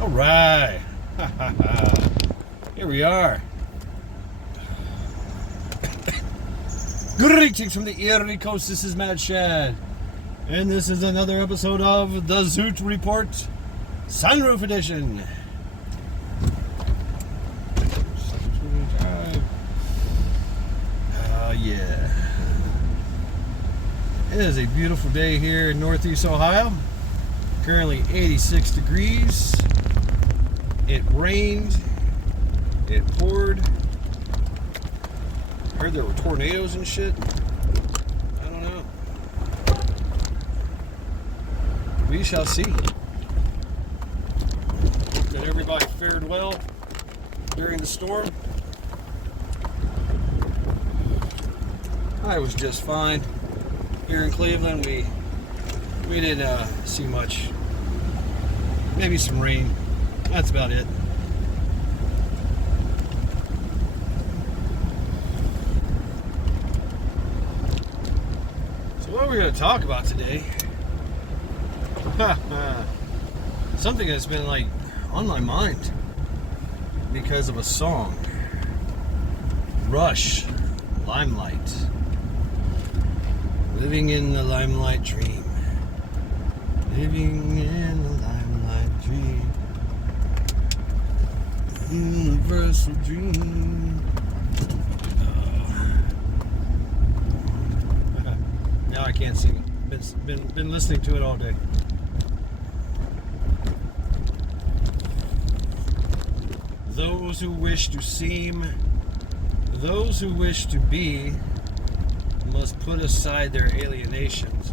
All right. Here we are. Greetings from the Erie Coast. This is Mad Shad. And this is another episode of the Zoot Report Sunroof Edition. Yeah. It is a beautiful day here in Northeast Ohio. Currently 86 degrees. It rained. It poured. Heard there were tornadoes and shit. I don't know. We shall see. Hope that everybody fared well during the storm. I was just fine. Here in Cleveland, we didn't see much. Maybe some rain. That's about it. So what we're going to talk about today, something that's been like on my mind because of a song, Rush, Limelight. Living in the limelight dream. Living in the limelight dream. Universal dream. Now I can't sing it. Been listening to it all day. Those who wish to seem, those who wish to be, must put aside their alienations.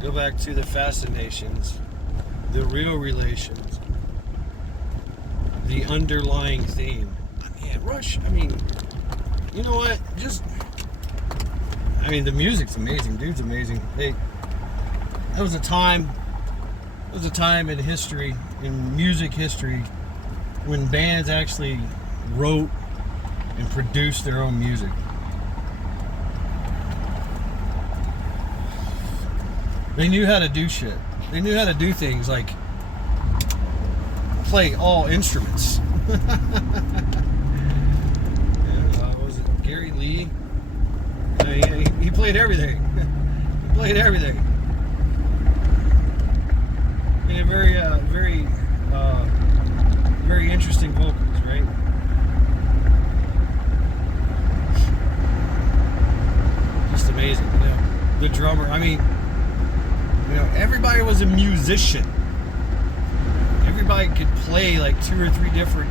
Go back to the fascinations, the real relations, the underlying theme. Man, Rush, you know what? The music's amazing. Dude's amazing. That was a time in history, in music history, when bands actually wrote and produced their own music. They knew how to do shit. They knew how to do things like play all instruments. Was it Gary Lee? He played everything. He played everything. He had very interesting vocals, right? Just amazing. The drummer. Everybody was a musician. Everybody could play like 2 or 3 different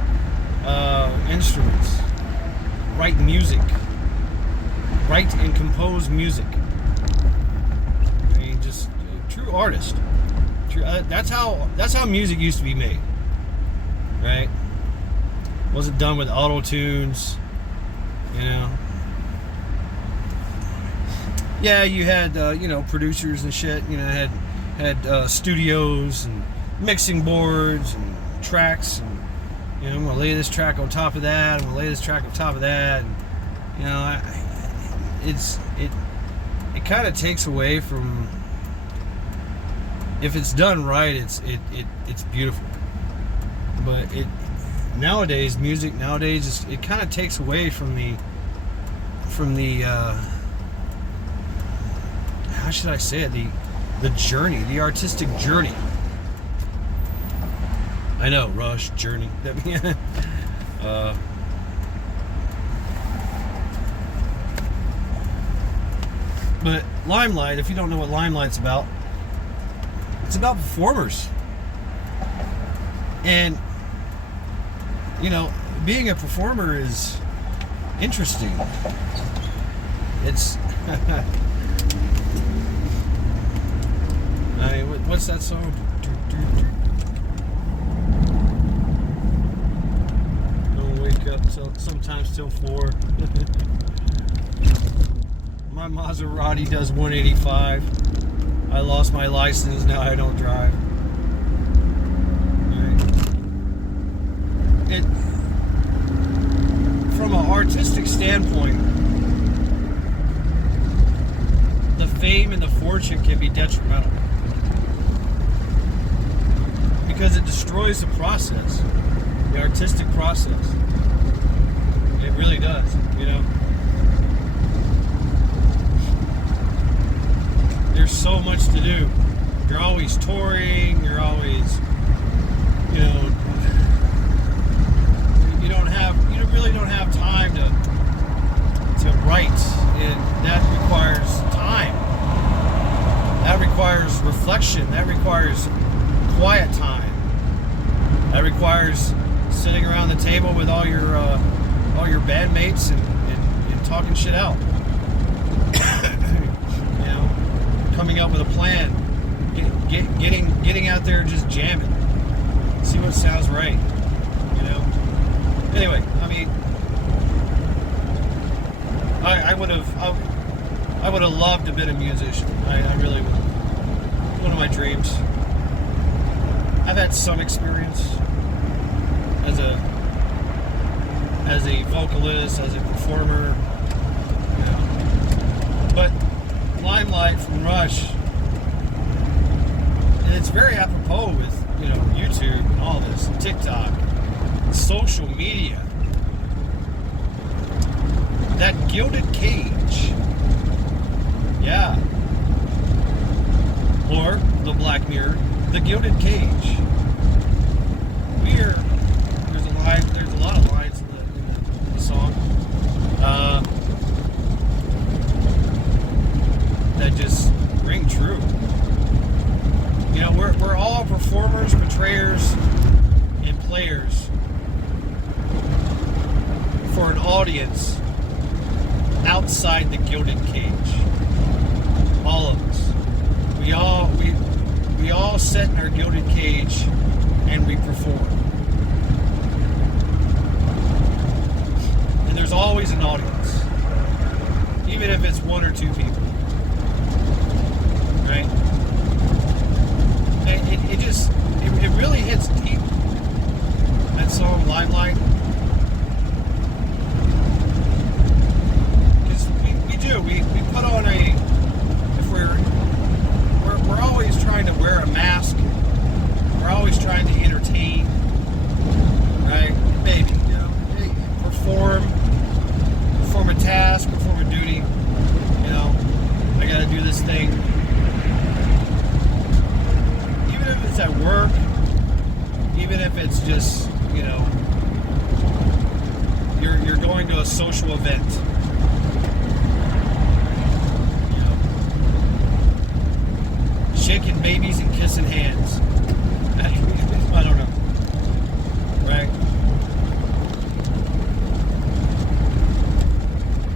instruments. Write music. Write and compose music. Just a true artist. That's how music used to be made. Right? Wasn't done with auto tunes. Yeah, you had producers and shit. Had studios and mixing boards and tracks, and I'm gonna lay this track on top of that. I'm gonna lay this track on top of that. And, it kind of takes away from, if it's done right, it's beautiful. But music nowadays, it kind of takes away from the how should I say it? The journey, the artistic journey. I know, Rush, Journey. But Limelight, if you don't know what Limelight's about, it's about performers. And, being a performer is interesting. It's... what's that song? Don't wake up sometimes till 4. My Maserati does 185. I lost my license, now I don't drive. From an artistic standpoint, the fame and the fortune can be detrimental. it destroys the process, the artistic process. It really does, you know. There's so much to do. You're always touring. You're always, you know, you really don't have time to write, and that requires time. That requires reflection. That requires quiet time. That requires sitting around the table with all your bandmates and talking shit out. You know, coming up with a plan, getting out there and just jamming. See what sounds right. You know. Anyway, I mean, I would have loved to have been a musician. I really would. One of my dreams. I've had some experience as a vocalist, as a performer, you know. But Limelight from Rush, and it's very apropos with, you know, YouTube and all this, TikTok, social media. That gilded cage. Yeah. Or the Black Mirror, the gilded cage. There's a lot of lines in the song that just ring true. You know, we're all performers, betrayers, and players for an audience outside the gilded cage. All of us. We all sit in our gilded cage and we perform. And there's always an audience. Even if it's one or two people. Right? And it really hits deep. That song, Limelight. Because we put on we're always trying to wear a mask. We're always trying to entertain, right? Maybe, you know, perform a task, perform a duty. You know, I got to do this thing. Even if it's at work, even if it's just, you know, you're going to a social event. Shaking babies and kissing hands. I don't know. Right?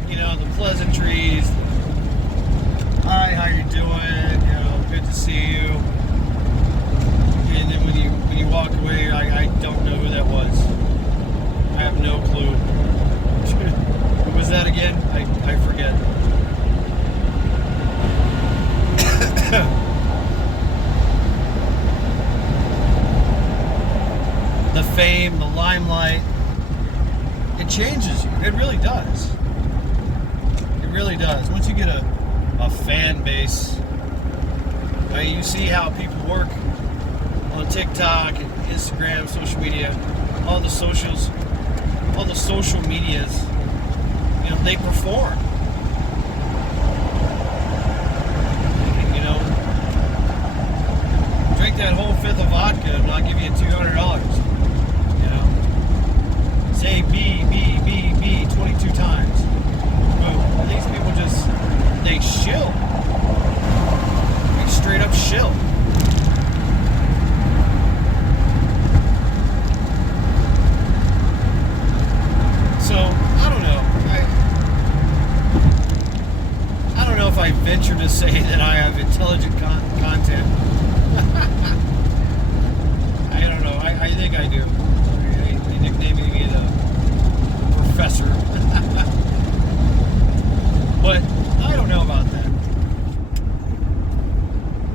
You know, the pleasantries. Hi, how you doing? You know, good to see you. And then when you walk away, I don't know who that was. I have no clue. Who was that again? I forget. The fame, the limelight, it changes you. It really does. It really does. Once you get a fan base, I mean, you see how people work on TikTok and Instagram, social media, all the social medias, you know, they perform. You know, drink that whole fifth of vodka and I'll give you $200. Say B 22 times. Boom. And these people they shill. They straight up shill. So, I don't know. I don't know if I venture to say that I have intelligent content. I don't know. I think I do. They nicknaming me the professor. But I don't know about that.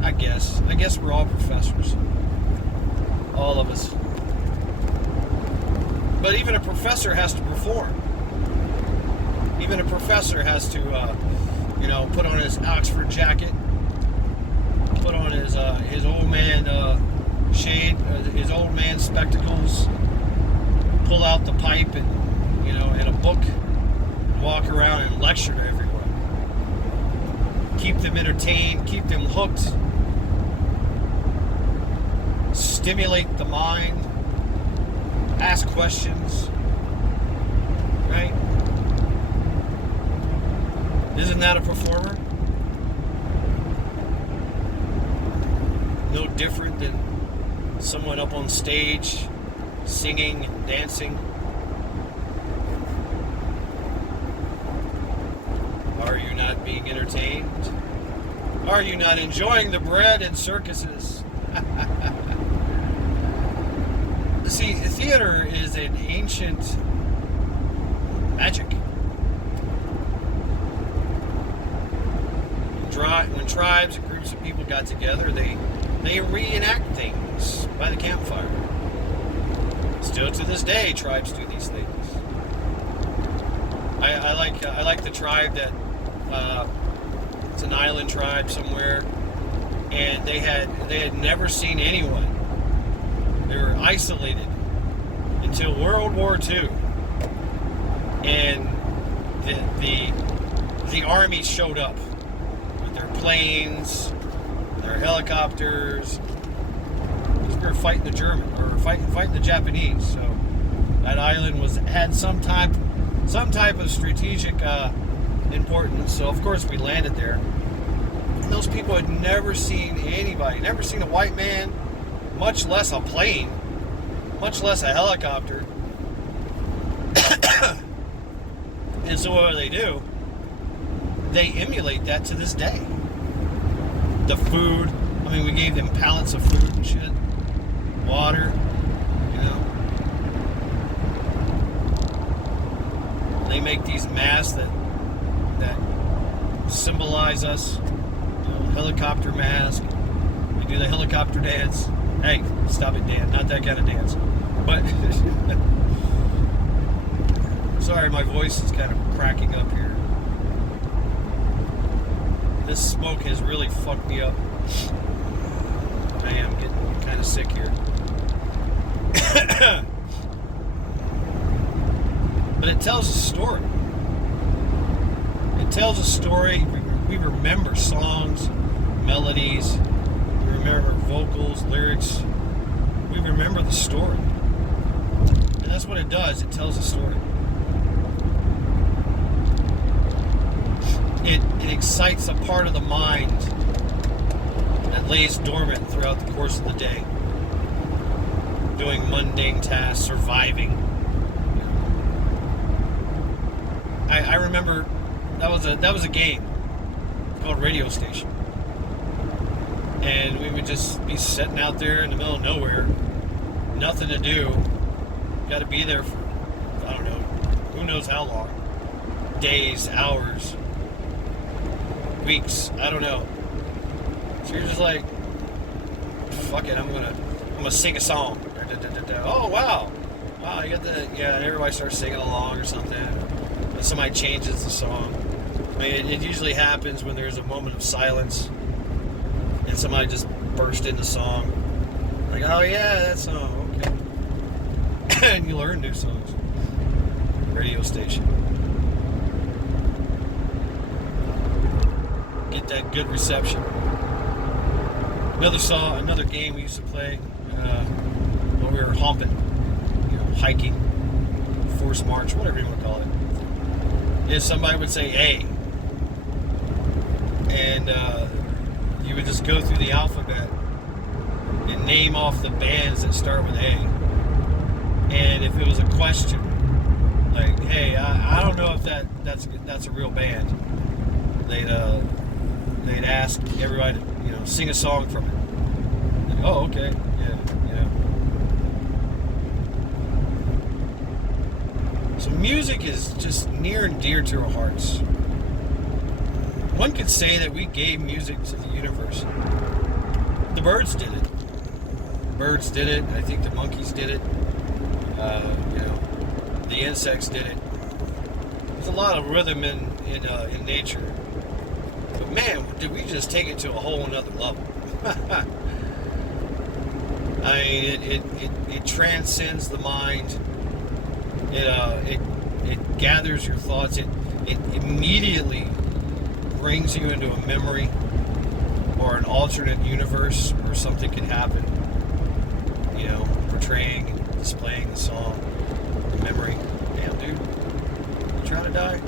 I guess we're all professors. All of us. But even a professor has to perform. Even a professor has to, put on his Oxford jacket, put on his old man shade, his old man spectacles, pull out the pipe and a book, walk around and lecture to everyone. Keep them entertained, keep them hooked, stimulate the mind, ask questions, right? Isn't that a performer? No different than someone up on stage singing and dancing. Are you not being entertained? Are you not enjoying the bread and circuses? See, theater is an ancient magic. When tribes and groups of people got together, they reenact things by the campfire. Still to this day, tribes do these things. I like the tribe that it's an island tribe somewhere, and they had never seen anyone. They were isolated until World War II, and the army showed up with their planes, their helicopters. Because we were fighting fighting the Japanese. So that island had some type of strategic importance. So of course we landed there. And those people had never seen anybody, never seen a white man, much less a plane, much less a helicopter. And so what do? They emulate that to this day. The food, I mean, we gave them pallets of food and shit, water, They make these masks that symbolize us. Helicopter mask. We do the helicopter dance. Hey, stop it, Dan. Not that kind of dance. But sorry, my voice is kind of cracking up here. This smoke has really fucked me up. I am getting kind of sick here. But it tells a story. It tells a story. We remember songs, melodies. We remember vocals, lyrics. We remember the story. And that's what it does. It tells a story. It excites a part of the mind that lays dormant throughout the course of the day, doing mundane tasks, surviving. I remember that was a game called Radio Station, and we would just be sitting out there in the middle of nowhere, nothing to do. Got to be there for, I don't know, who knows how long, days, hours, weeks, I don't know. So you're just like, fuck it, I'm gonna sing a song. Oh wow, you got and everybody starts singing along or something. Somebody changes the song. I mean, it usually happens when there's a moment of silence and somebody just burst into song. Like, oh yeah, that song, okay. And you learn new songs. Radio station. Get that good reception. Another game we used to play when we were homping, hiking, forced march, whatever you want to call it. Is somebody would say A, and you would just go through the alphabet and name off the bands that start with A. And if it was a question, like, hey, I don't know if that's a real band, they'd ask everybody to sing a song from it. Like, oh, okay, yeah. So music is just near and dear to our hearts. One could say that we gave music to the universe. The birds did it. I think the monkeys did it. The insects did it. There's a lot of rhythm in nature. But man, did we just take it to a whole nother level. I mean, it transcends the mind. It gathers your thoughts. It immediately brings you into a memory or an alternate universe where something could happen. You know, portraying and displaying the song, the memory. Damn, dude, you trying to die?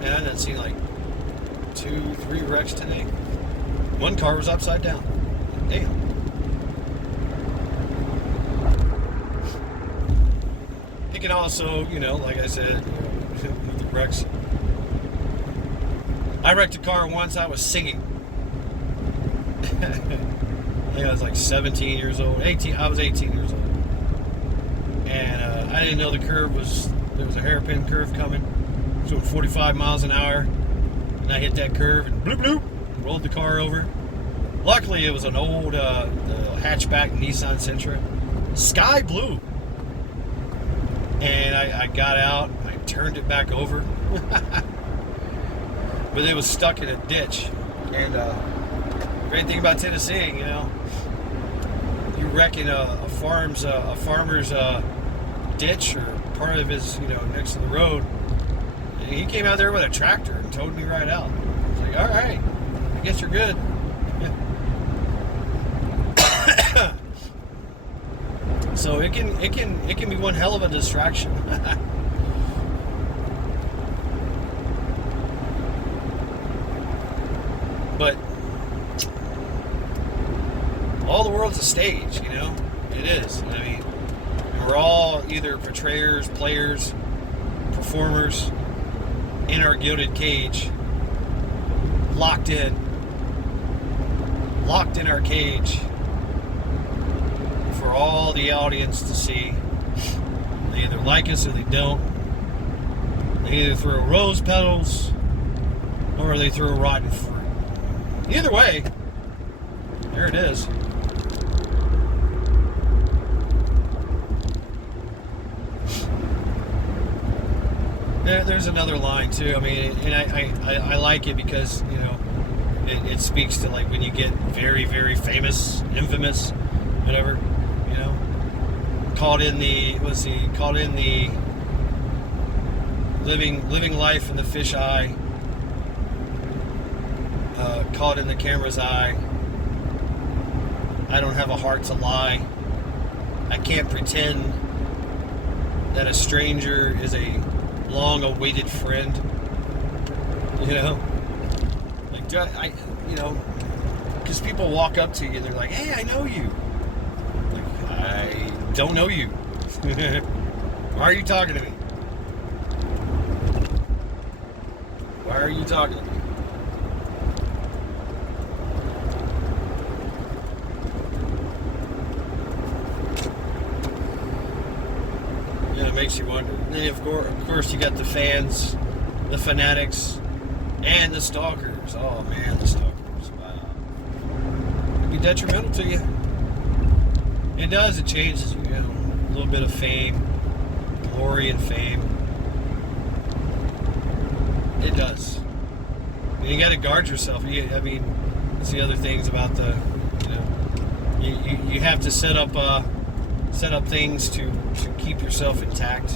Man, I done seen like 2-3 wrecks today. One car was upside down. Damn. It can also, you know, like I said, with the wrecks. I wrecked a car once. I was singing. I think I was like 17 years old. 18. I was 18 years old, and I didn't know there was a hairpin curve coming. Doing 45 miles an hour, and I hit that curve and bloop bloop, rolled the car over. Luckily, it was an old hatchback Nissan Sentra, sky blue. And I got out, I turned it back over, but it was stuck in a ditch. And great thing about Tennessee, you know, you wrecking a farmer's ditch or part of his, you know, next to the road. And he came out there with a tractor and towed me right out. I was like, all right, I guess you're good. So it can be one hell of a distraction. But all the world's a stage, you know? It is. I mean, we're all either portrayers, players, performers in our gilded cage, locked in our cage for all the audience to see. They either like us or they don't. They either throw rose petals or they throw rotten fruit. Either way, there it is. There's another line too. I mean, and I like it because, you know, it speaks to like when you get very, very famous, infamous, whatever, you know, caught in the living life in the fish eye, caught in the camera's eye. I don't have a heart to lie. I can't pretend that a stranger is a long-awaited friend. You know, like you know, because people walk up to you and they're like, "Hey, I know you." Like, I don't know you. Why are you talking to me? Why are you talking to me? It makes you wonder. And then of course you got the fans, the fanatics, and the stalkers. Oh man, the stalkers. Wow. It can be detrimental to you. It does, it changes you, you know. A little bit of fame, glory and fame. It does. And you gotta guard yourself. I mean, that's the other things about the, you know, you have to set up things to keep yourself intact.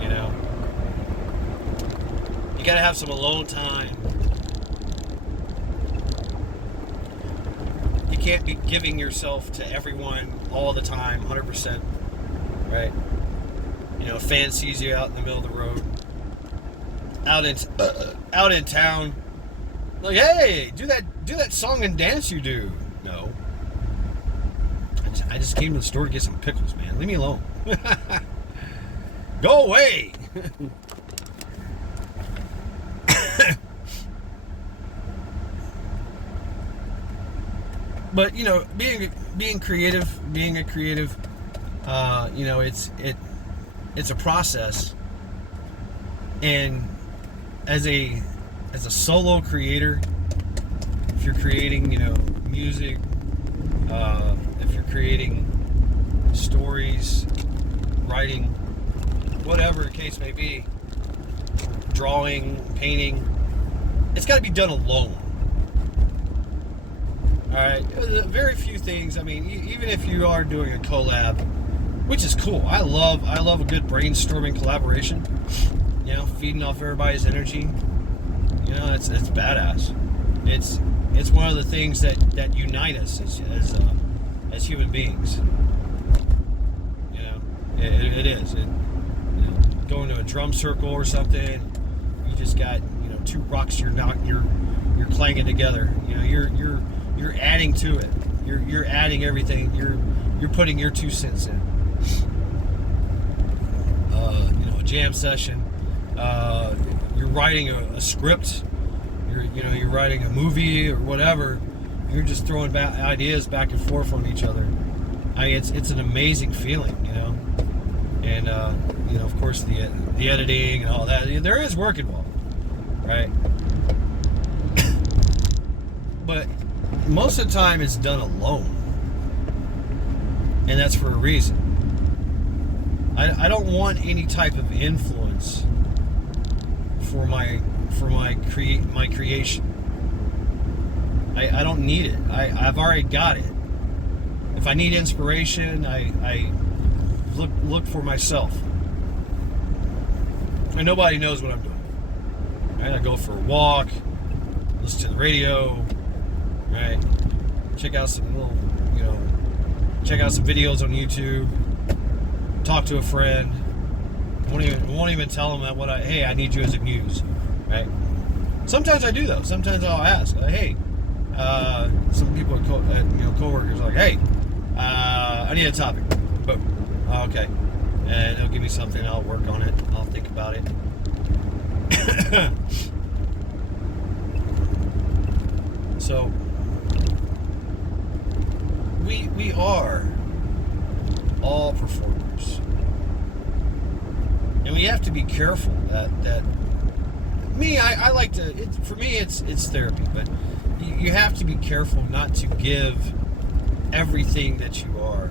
You know, you gotta have some alone time. You can't be giving yourself to everyone all the time, 100%, right? You know, a fan sees you out in the middle of the road, out in town, like, hey, do that song and dance you do. No. I just came to the store to get some pickles, man. Leave me alone. Go away. But you know, being a creative, you know, it's a process. And as a solo creator, if you're creating, you know, music, if you're creating stories, writing, whatever the case may be, drawing, painting, it's got to be done alone. All right, very few things. I mean, even if you are doing a collab, which is cool. I love a good brainstorming collaboration. You know, feeding off everybody's energy. You know, it's badass. It's one of the things that unite us as human beings. You know, it is. Going to a drum circle or something, you just got two rocks you're clanging together. You know, you're adding to it. You're adding everything. You're putting your 2 cents in. A jam session. You're writing a script. You're writing a movie or whatever. You're just throwing ideas back and forth on each other. I mean, it's an amazing feeling, And of course, the editing and all that. There is work involved, right? But most of the time, it's done alone, and that's for a reason. I don't want any type of influence for my creation. I don't need it. I've already got it. If I need inspiration, I look for myself. And nobody knows what I'm doing. Right? I go for a walk, listen to the radio, right? Check out some videos on YouTube. Talk to a friend. Won't even tell them that I need you as a muse, right? Sometimes I do though. Sometimes I'll ask, hey, some people coworkers are like, hey, I need a topic. But okay, and they'll give me something. I'll work on it. I'll think about it. So we are all performers, and we have to be careful that me. I like to. For me, it's therapy, but you have to be careful not to give everything that you are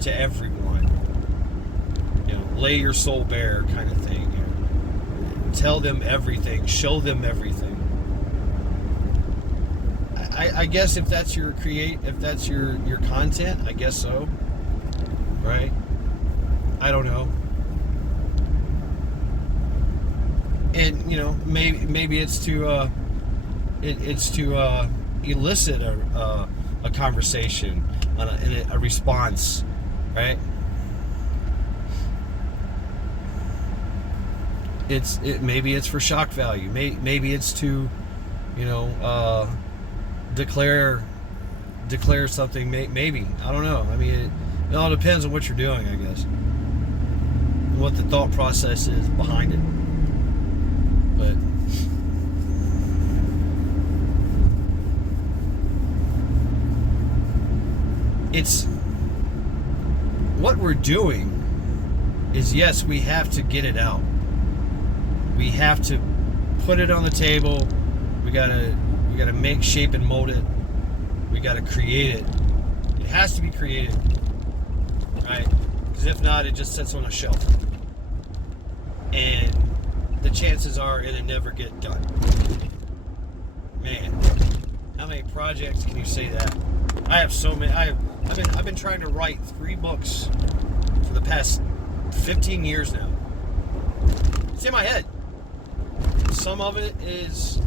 to everyone. Lay your soul bare, kind of thing. Tell them everything. Show them everything. I guess if that's your content, I guess so. Right? I don't know. And maybe it's to elicit a conversation, a response, right? Maybe it's for shock value. Maybe it's to declare something. Maybe, I don't know. I mean, it all depends on what you're doing, I guess, and what the thought process is behind it. But it's what we're doing is, yes, we have to get it out. We have to put it on the table. We gotta make, shape, and mold it. We gotta create it. It has to be created, right? Because if not, it just sits on a shelf, and the chances are it'll never get done. Man, how many projects can you say that? I have so many. I've been trying to write 3 books for the past 15 years now. It's in my head. Some of it is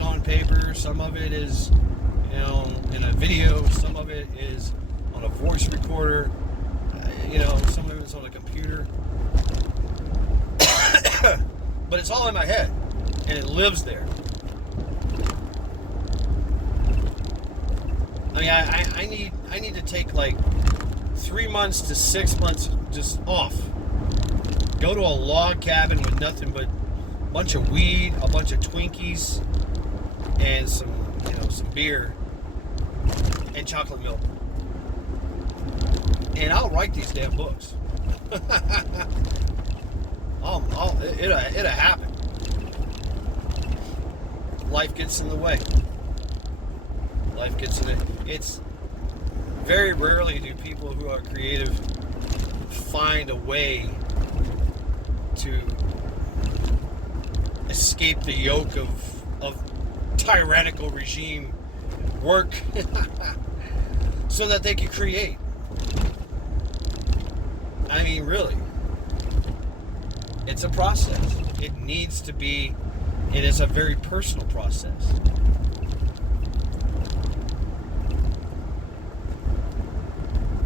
on paper. Some of it is, in a video. Some of it is on a voice recorder. Some of it's on a computer. But it's all in my head, and it lives there. I mean, I need to take like 3 months to 6 months just off. Go to a log cabin with nothing but a bunch of weed, a bunch of Twinkies, and some beer and chocolate milk. And I'll write these damn books. It'll happen. Life gets in the way. Life gets in it. It's very rarely do people who are creative find a way to escape the yoke of tyrannical regime work so that they can create. I mean, really. It's a process. It needs to be, it is a very personal process.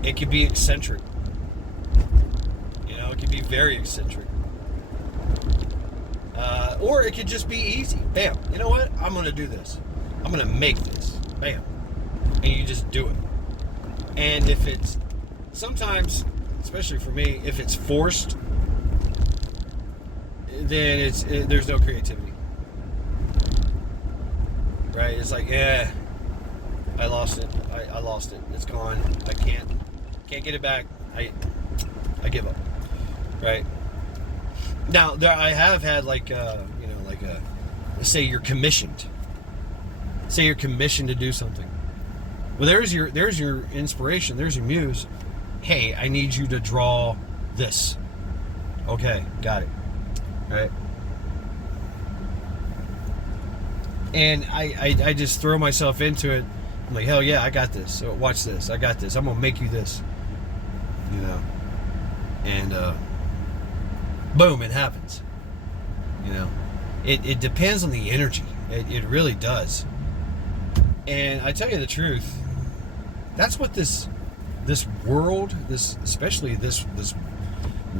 It can be eccentric. You know, it can be very eccentric. Or it could just be easy. Bam. You know what? I'm going to do this. I'm going to make this. Bam. And you just do it. And if it's, sometimes, especially for me, if it's forced, then there's no creativity. Right? It's like, yeah, I lost it. I lost it. It's gone. I can't get it back. I give up. Right? Now, I have had let's say you're commissioned. Say you're commissioned to do something. Well, there's your inspiration. There's your muse. Hey, I need you to draw this. Okay, got it. All right. And I just throw myself into it. I'm like, hell yeah, I got this. So watch this. I got this. I'm gonna make you this. You know. And boom, it happens. You know. It depends on the energy. It really does. And I tell you the truth, that's what this world, especially this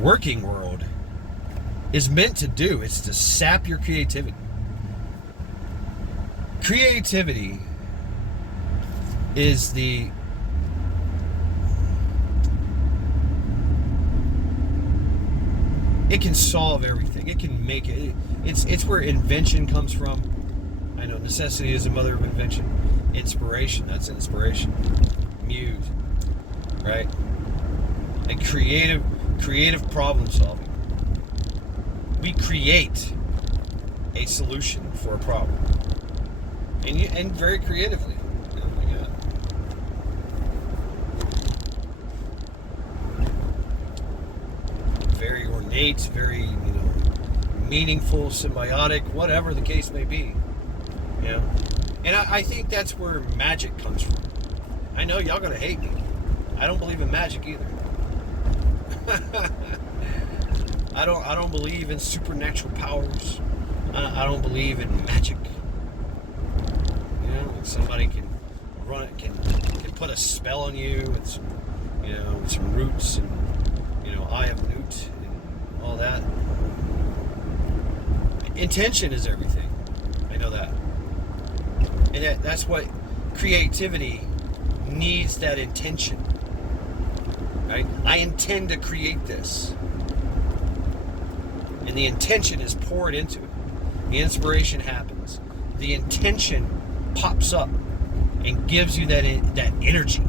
working world, is meant to do. It's to sap your creativity. Creativity is it can solve everything. It can make it. It's where invention comes from. I know necessity is the mother of invention. Inspiration, that's inspiration. Muse, right? And creative problem solving. We create a solution for a problem, and very creatively. Oh my God. Very ornate, very meaningful, symbiotic, whatever the case may be. You know, and I think that's where magic comes from. I know y'all gonna hate me. I don't believe in magic either. I don't believe in supernatural powers. I don't believe in magic. You know, somebody can can put a spell on you with some roots and Eye of Newt and all that. Intention is everything. I know that. And that's what creativity needs, that intention. Right? I intend to create this. And the intention is poured into it. The inspiration happens. The intention pops up and gives you that energy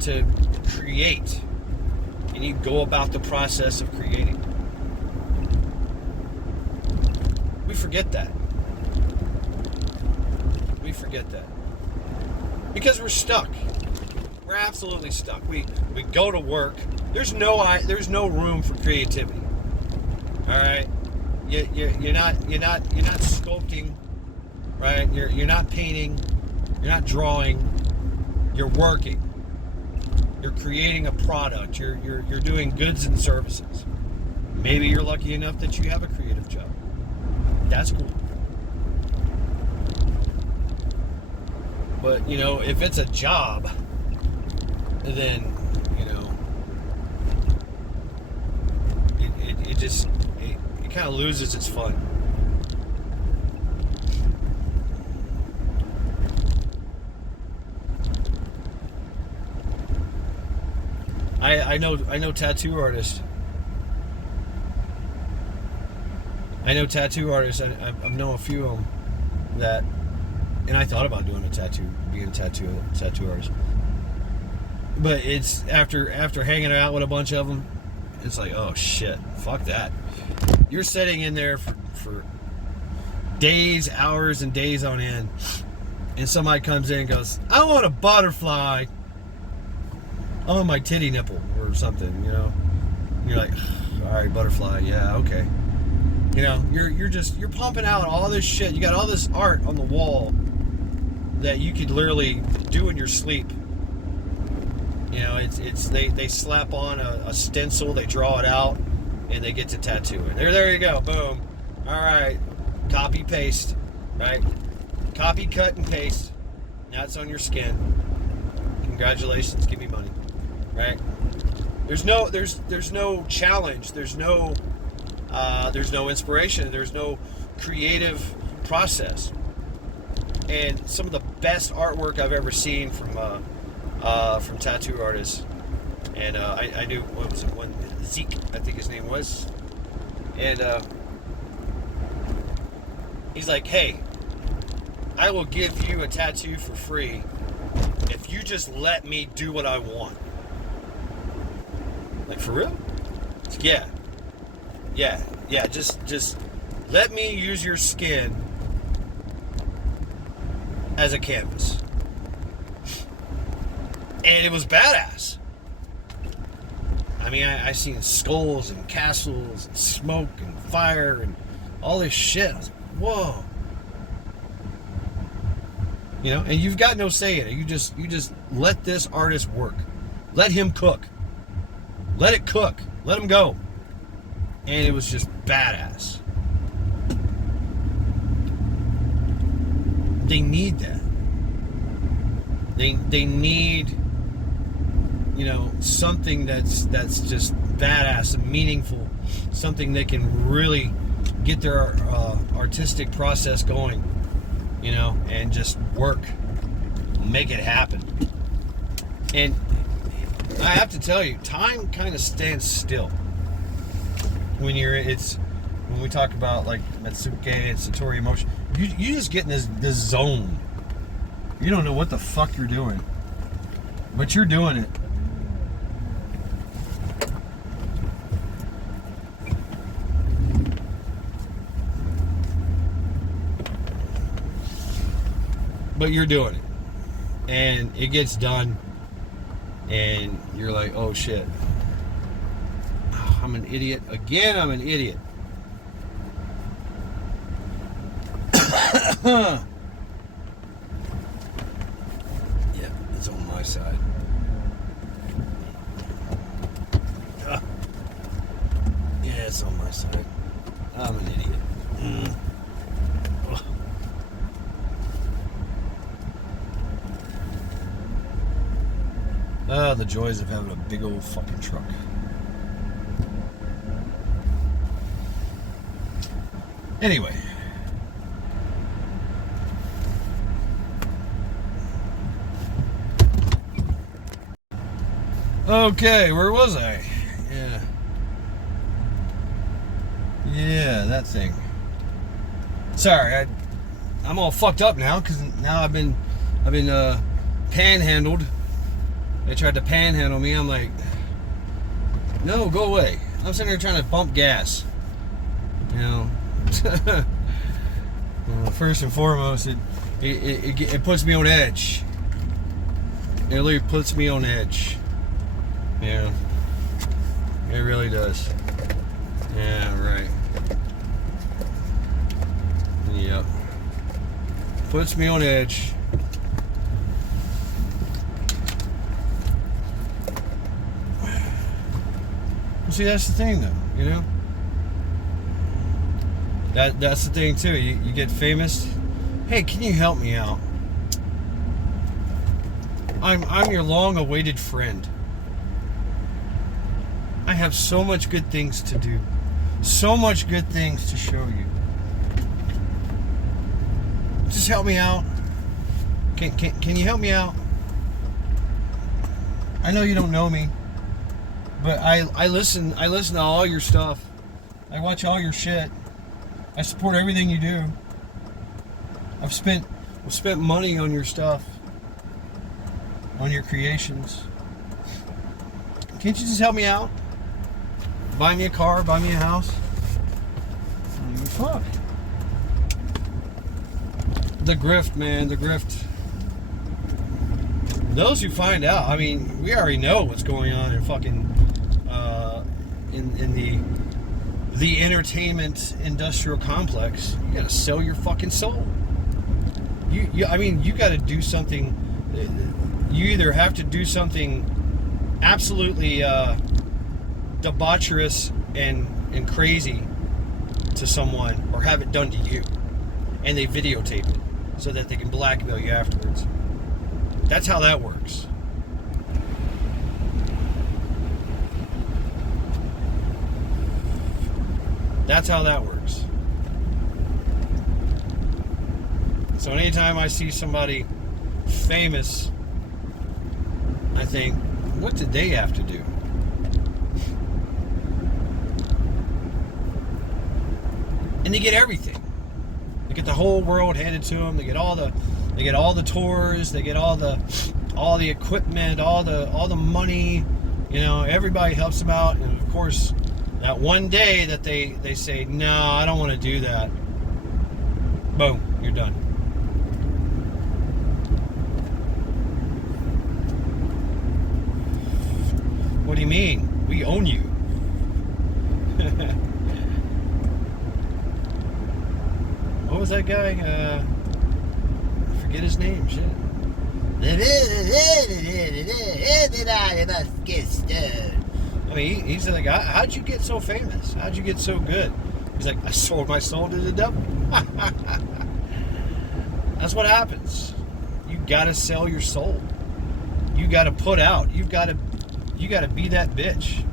to create. And you go about the process of creating. We forget that. We forget that. Because we're stuck. We're absolutely stuck. We go to work. There's no room for creativity. All right? You're not sculpting, right? You're not painting. You're not drawing. You're working. You're creating a product. You're doing goods and services. Maybe you're lucky enough that you have a creative job. That's cool. But if it's a job, then it kind of loses its fun. I know tattoo artists. I know a few of them that, and I thought about doing being a tattoo artist. But it's after hanging out with a bunch of them, it's like, oh shit, fuck that. You're sitting in there for days, hours, and days on end, and somebody comes in and goes, I want a butterfly on my titty nipple or something, You're like, all right, butterfly, yeah, okay. You're pumping out all this shit. You got all this art on the wall, that you could literally do in your sleep. You know, they slap on a stencil, they draw it out, and they get to tattoo it. There you go, boom. All right, copy paste, right? Copy, cut, and paste. Now it's on your skin. Congratulations, give me money, right? There's no challenge. There's no inspiration. There's no creative process. And some of the best artwork I've ever seen from tattoo artists. And I knew, what was it, one, Zeke, I think his name was. And he's like, hey, I will give you a tattoo for free if you just let me do what I want. Like, for real? Yeah. Just let me use your skin as a canvas. And it was badass. I mean, I seen skulls and castles and smoke and fire and all this shit. I was like, whoa. You know, and you've got no say in it. You just let this artist work. Let him cook. Let it cook. Let him go. And it was just badass. They need that. They need, you know, something that's just badass and meaningful. Something they can really get their artistic process going, you know, and just work, make it happen. And I have to tell you, time kind of stands still when we talk about like Metsuke and Satori emotion. You just get in this zone. You don't know what the fuck you're doing, but you're doing it. But you're doing it, and it gets done, and you're like, oh shit, I'm an idiot again. I'm an idiot. Yeah, it's on my side. Yeah, it's on my side. I'm an idiot. The joys of having a big old fucking truck. Anyway. Okay, where was I? Yeah, that thing. Sorry, I'm all fucked up now because now I've been panhandled. They tried to panhandle me. I'm like, no, go away. I'm sitting here trying to pump gas. You know. Well, first and foremost, it puts me on edge. It really puts me on edge. Yeah, it really does. Yeah, right. Yep. Puts me on edge. See, that's the thing, though. You know. That's the thing too. You get famous. Hey, can you help me out? I'm your long-awaited friend. I have so much good things to do. So much good things to show you. Just help me out. Can you help me out? I know you don't know me, but I listen to all your stuff. I watch all your shit. I support everything you do. I've spent money on your stuff, on your creations. Can't you just help me out? Buy me a car, buy me a house. I don't give a fuck. The grift, man, the grift. Those who find out, I mean, we already know what's going on in fucking in the entertainment industrial complex. You gotta sell your fucking soul. I mean, you got to do something. You either have to do something absolutely debaucherous and crazy to someone, or have it done to you, and they videotape it so that they can blackmail you afterwards. That's how that works. That's how that works. So anytime I see somebody famous, I think, what did they have to do? And they get everything. They get the whole world handed to them. They get all the tours. They get all the equipment, all the money. You know, everybody helps them out. And of course, that one day that they say, no, I don't want to do that. Boom, you're done. What do you mean? We own you. What was that guy? I forget his name. Shit. I mean, he's like, how'd you get so famous? How'd you get so good? He's like, I sold my soul to the devil. That's what happens. You gotta sell your soul. You gotta put out. You gotta be that bitch.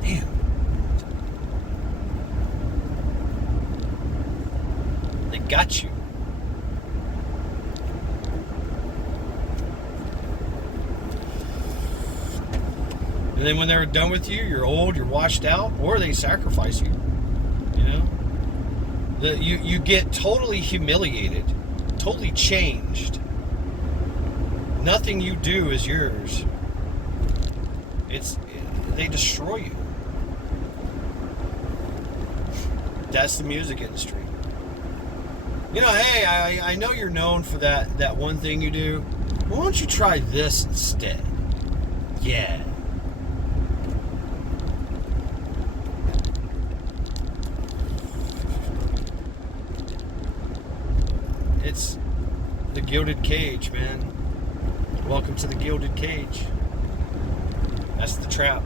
Damn. They got you. And then when they're done with you, you're old, you're washed out, or they sacrifice you. You know? You get totally humiliated, totally changed. Nothing you do is yours. They destroy you. That's the music industry. You know, hey, I know you're known for that one thing you do. Why don't you try this instead? Yeah. It's the Gilded Cage, man. Welcome to the Gilded Cage. That's the trap.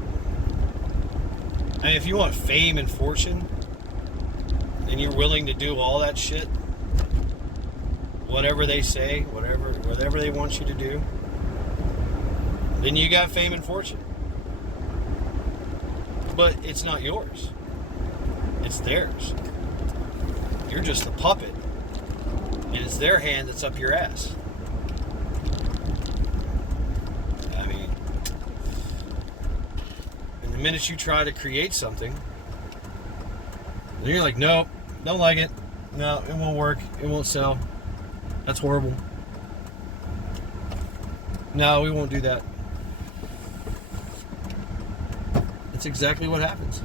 I mean, if you want fame and fortune, and you're willing to do all that shit, whatever they say, whatever they want you to do, then you got fame and fortune. But it's not yours. It's theirs. You're just the puppet. And it's their hand that's up your ass. I mean, and the minute you try to create something, then you're like, nope, don't like it. No, it won't work. It won't sell. That's horrible. No, we won't do that. That's exactly what happens.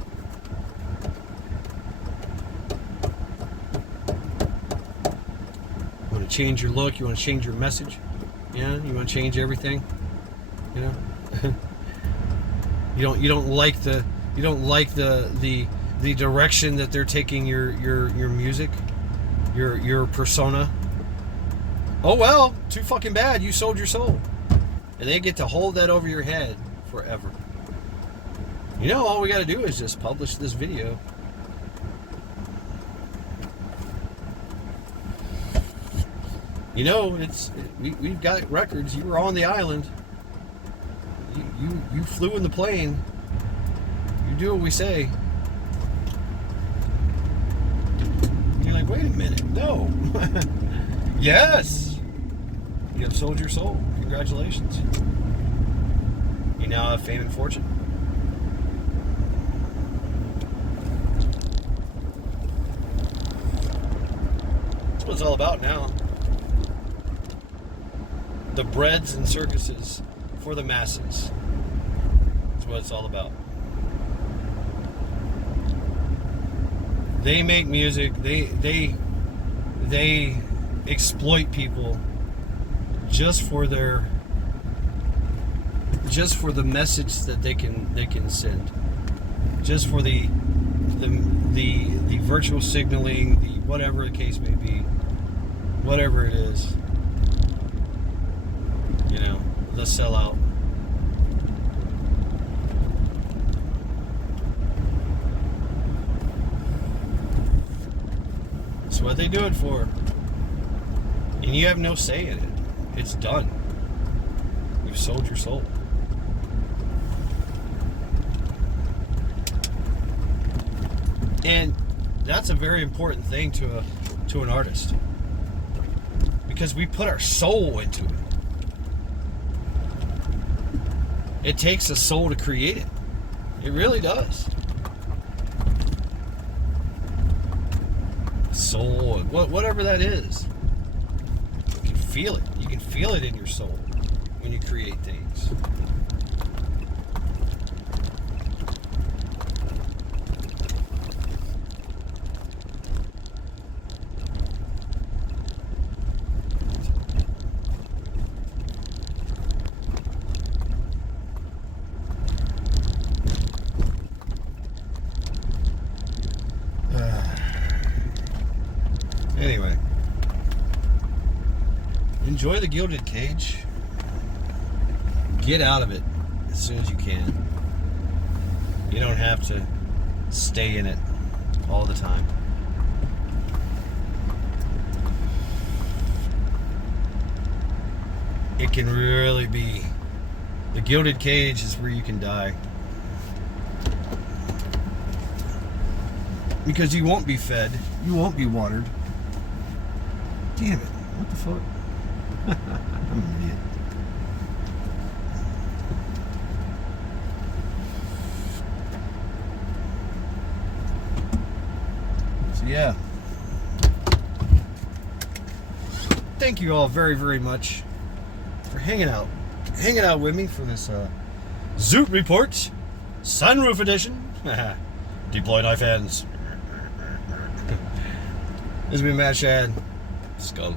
You want to change your look, you want to change your message, yeah, you want to change everything, you know. you don't like the direction that they're taking your music, your persona. Oh well, too fucking bad, you sold your soul. And they get to hold that over your head forever. You know, all we got to do is just publish this video. You know, we've got records. You were on the island. You flew in the plane. You do what we say. You're like, wait a minute, no. Yes, you have sold your soul. Congratulations. You now have fame and fortune. That's what it's all about now. The breads and circuses for the masses. That's what it's all about. They make music. They exploit people just for the message that they can send. Just for the virtual signaling, the whatever the case may be, whatever it is, the sellout. That's what they do it for. And you have no say in it. It's done. You've sold your soul. And that's a very important thing to an artist, because we put our soul into it. It takes a soul to create it. It really does. Soul, whatever that is. You can feel it. You can feel it in your soul when you create things. Anyway, enjoy the Gilded Cage. Get out of it as soon as you can. You don't have to stay in it all the time. It can really be, the Gilded Cage is where you can die. Because you won't be fed, you won't be watered. Damn it, what the fuck? I'm an idiot. So yeah. Thank you all very, very much for hanging out with me for this Zoot Report Sunroof Edition. Deploy knife hands. This has been Matt Shad. Scum.